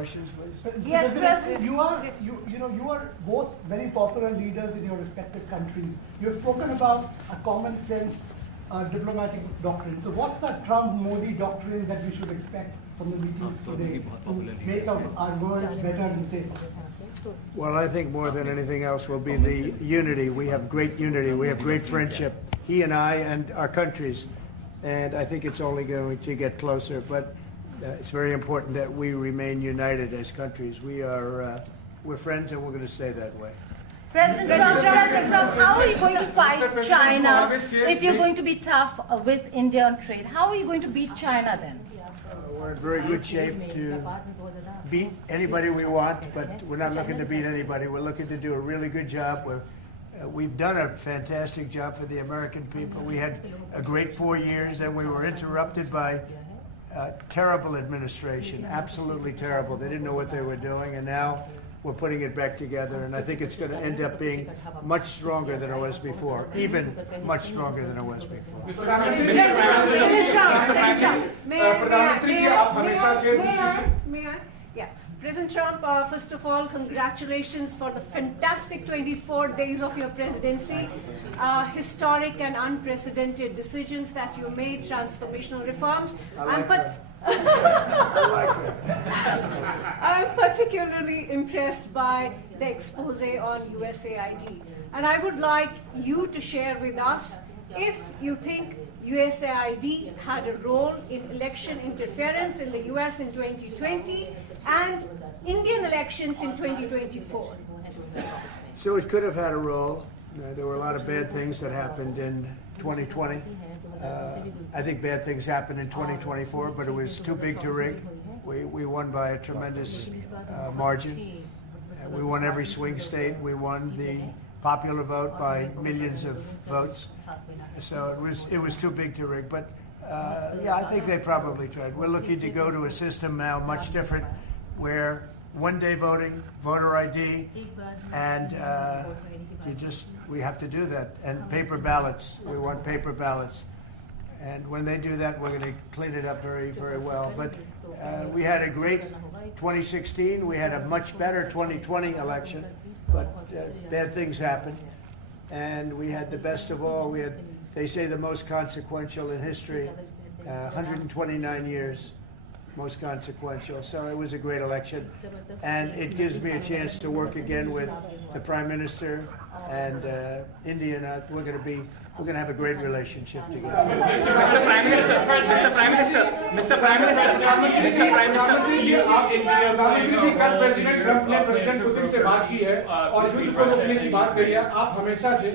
questions, please? Yes, President. You are both very popular leaders in your respective countries. You have spoken about a common sense diplomatic doctrine. So what's the Trump-Modi doctrine that we should expect from the meetings today to make our world better and safer? Well, I think more than anything else will be the unity. We have great unity. We have great friendship, he and I and our countries. And I think it's only going to get closer. But it's very important that we remain united as countries. We're friends and we're going to stay that way. President Trump, how are you going to fight China if you're going to be tough with India on trade? How are you going to beat China then? We're in very good shape to beat anybody we want, but we're not looking to beat anybody. We're looking to do a really good job. We've done a fantastic job for the American people. We had a great 4 years, and we were interrupted by terrible administration, absolutely terrible. They didn't know what they were doing, and now we're putting it back together, and I think it's going to end up being much stronger than it was before, even much stronger than it was before. May I? Yeah. President Trump, first of all, congratulations for the fantastic 24 days of your presidency. Historic and unprecedented decisions that you made, transformational reforms. I'm particularly impressed by the expose on USAID. And I would like you to share with us if you think USAID had a role in election interference in the US in 2020 and Indian elections in 2024. So it could have had a role. There were a lot of bad things that happened in 2020. I think bad things happened in 2024, but it was too big to rig. We won by a tremendous margin. We won every swing state. We won the popular vote by millions of votes. So it was too big to rig. But yeah, I think they probably tried. We're looking to go to a system now much different, where one-day voting, voter ID, and we have to do that. And paper ballots. We want paper ballots. And when they do that, we're going to clean it up very, very well. But we had a great 2016. We had a much better 2020 election. But bad things happened. And we had the best of all. We had, they say, the most consequential in history, 129 years, most consequential. So it was a great election. And it gives me a chance to work again with the Prime Minister and India. And we're going to have a great relationship together. Mr. Prime Minister, कल president Trump ने president Putin से बात की है और युद्ध को रोकने की बात करी है. आप हमेशा से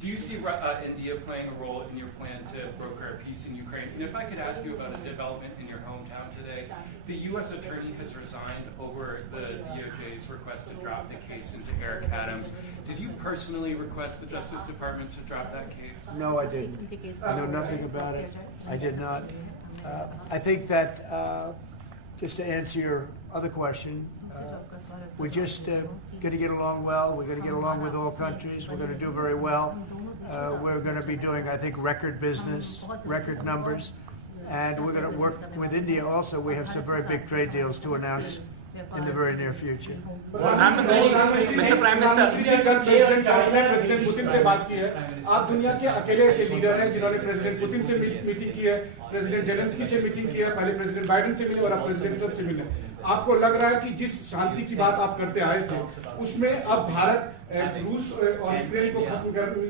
Do you see India playing a role in your plan to broker a peace in Ukraine? And if I could ask you about a development in your hometown today, the U.S. attorney has resigned over the DOJ's request to drop the case into Eric Adams. Did you personally request the Justice Department to drop that case? No, I didn't. I know nothing about it. I did not. I think that, just to answer your other question, we're just going to get along well. We're going to get along with all countries. We're going to do very well. We're going to be doing, I think, record business, record numbers. And we're going to work with India also. We have some very big trade deals to announce in the very near future. Mr. Prime Minister, president Trump ने president Putin से बात की है. आप दुनिया के अकेले ऐसे लीडर हैं जिन्होंने प्रेसिडेंट पुतिन से मीटिंग की है, प्रेसिडेंट जेलेंस्की से मीटिंग की है, पहले प्रेसिडेंट बाइडेन से मिले और अब प्रेसिडेंट ट्रंप से मिले. आपको लग रहा है कि जिस शांति की बात आप करते आए थे, उसमें अब भारत रूस और यूक्रेन को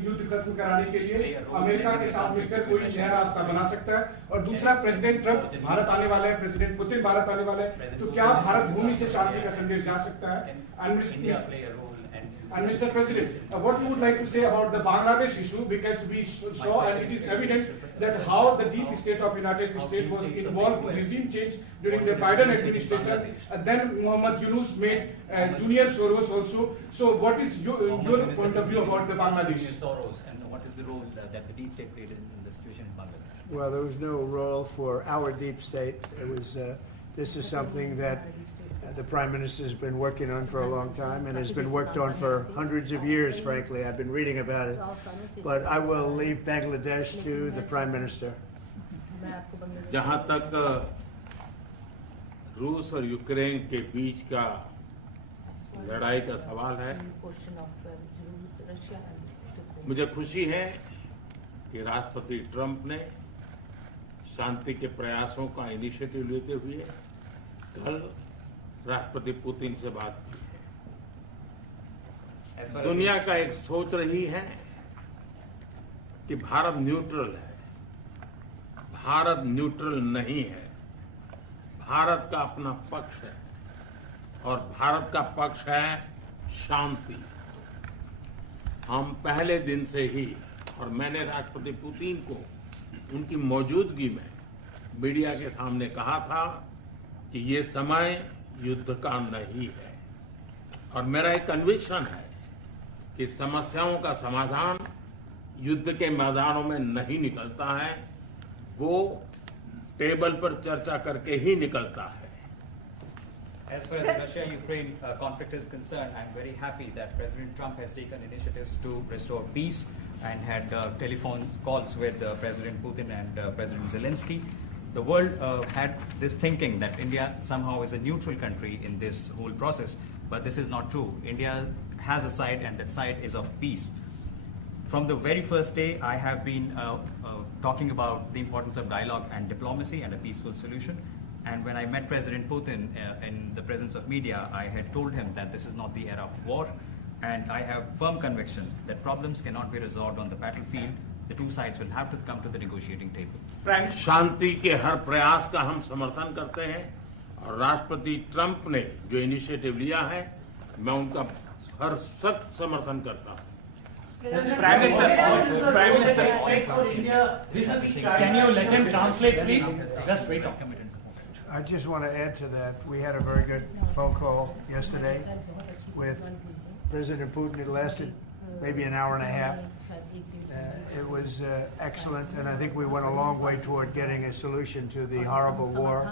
युद्ध खत्म कराने के लिए अमेरिका के साथ मिलकर कोई नया रास्ता बना सकता है? और दूसरा, प्रेसिडेंट ट्रंप भारत आने वाले हैं, प्रेसिडेंट पुतिन भारत आने वाले हैं, तो क्या भारत भूमि से शांति का संदेश जा सकता है? And Mr. President, what you would like to say about the Bangladesh issue, because we saw and it is evident that how the deep state of United States was involved in regime change during the Biden administration, and then Mohammed Yunus made Junior Soros also. So what is your point of view about the Bangladesh? Soros, and what is the role that the deep state played in the situation in Bangladesh? Well, there was no role for our deep state. It was, this is something that the Prime Minister has been working on for a long time and has been worked on for hundreds of years, frankly. I've been reading about it. But I will leave Bangladesh to the Prime Minister. जहाँ तक रूस और Ukraine के बीच का लड़ाई का सवाल है। मुझे खुशी है कि राष्ट्रपति ट्रंप ने शांति के प्रयासों का इनिशिएटिव लेते हुए कल राष्ट्रपति पुतिन से बात की है। दुनिया का एक सोच रही है कि भारत न्यूट्रल है। भारत न्यूट्रल नहीं है। भारत का अपना पक्ष है और भारत का पक्ष है शांति। हम पहले दिन से ही, और मैंने राष्ट्रपति पुतिन को उनकी मौजूदगी में मीडिया के सामने कहा था कि ये समय युद्ध का नहीं है, और मेरा एक कन्विक्शन है कि समस्याओं का समाधान युद्ध के मैदानों में नहीं निकलता है, वो टेबल पर चर्चा करके ही निकलता है। As far as the Russia-Ukraine conflict is concerned, I'm very happy that President Trump has taken initiatives to restore peace and had telephone calls with President Putin and President Zelensky. The world had this thinking that India somehow is a neutral country in this whole process, but this is not true. India has a side, and that side is of peace. From the very first day, I have been talking about the importance of dialogue and diplomacy and a peaceful solution. And when I met President Putin in the presence of media, I had told him that this is not the era of war, and I have firm conviction that problems cannot be resolved on the battlefield. The two sides will have to come to the negotiating table. शांति के हर प्रयास का हम समर्थन करते हैं, और राष्ट्रपति Trump ने जो इनिशिएटिव लिया है, मैं उनका हर सख्त समर्थन करता हूं। Prime Minister, can you let him translate, please? Just wait. I just want to add to that. We had a very good phone call yesterday with President Putin. It lasted maybe an hour and a half. It was excellent, and I think we went a long way toward getting a solution to the horrible war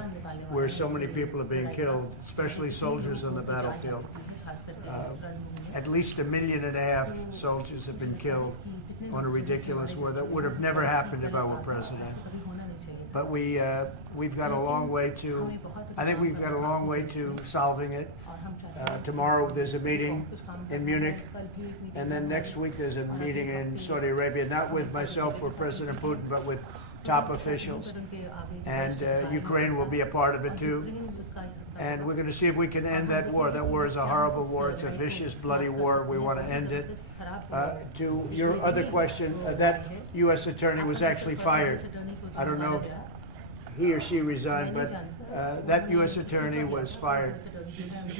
where so many people are being killed, especially soldiers on the battlefield. At least 1.5 million soldiers have been killed on a ridiculous war that would have never happened if I were president. But we've got a long way to, I think we've got a long way to solving it. Tomorrow there's a meeting in Munich, and then next week there's a meeting in Saudi Arabia, not with myself or President Putin, but with top officials. And Ukraine will be a part of it too. And we're going to see if we can end that war. That war is a horrible war. It's a vicious, bloody war. We want to end it. To your other question, that U.S. attorney was actually fired. I don't know if he or she resigned, but that U.S. attorney was fired.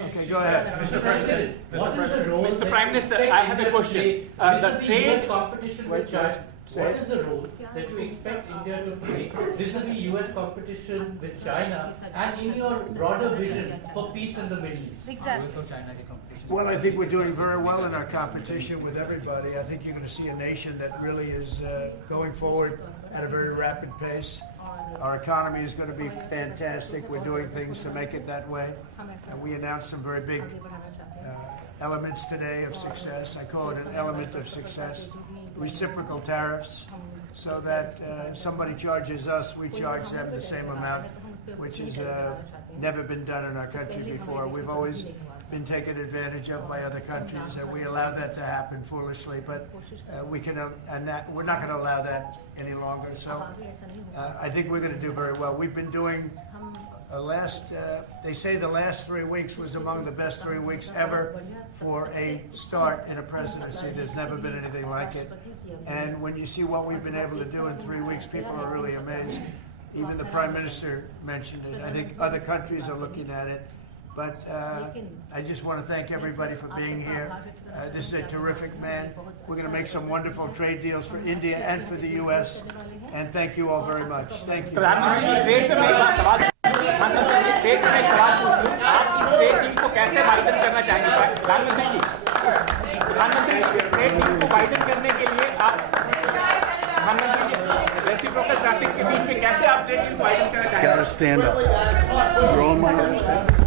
Okay, go ahead. Mr. President, what is the role? Mr. Prime Minister, I have a question. The trade competition with China. What is the role that you expect India to play vis-a-vis U.S. competition with China, and in your broader vision for peace in the Middle East? Exactly. Well, I think we're doing very well in our competition with everybody. I think you're going to see a nation that really is going forward at a very rapid pace. Our economy is going to be fantastic. We're doing things to make it that way. And we announced some very big elements today of success. I call it an element of success. Reciprocal tariffs, so that somebody charges us, we charge them the same amount, which has never been done in our country before. We've always been taken advantage of by other countries, and we allow that to happen foolishly, but we're not going to allow that any longer. So I think we're going to do very well. We've been doing they say the last 3 weeks was among the best 3 weeks ever for a start in a presidency. There's never been anything like it. And when you see what we've been able to do in 3 weeks, people are really amazed. Even the Prime Minister mentioned it. I think other countries are looking at it. But I just want to thank everybody for being here. This is a terrific man. We're going to make some wonderful trade deals for India and for the U.S. And thank you all very much. Thank you. Gotta stand up. Draw my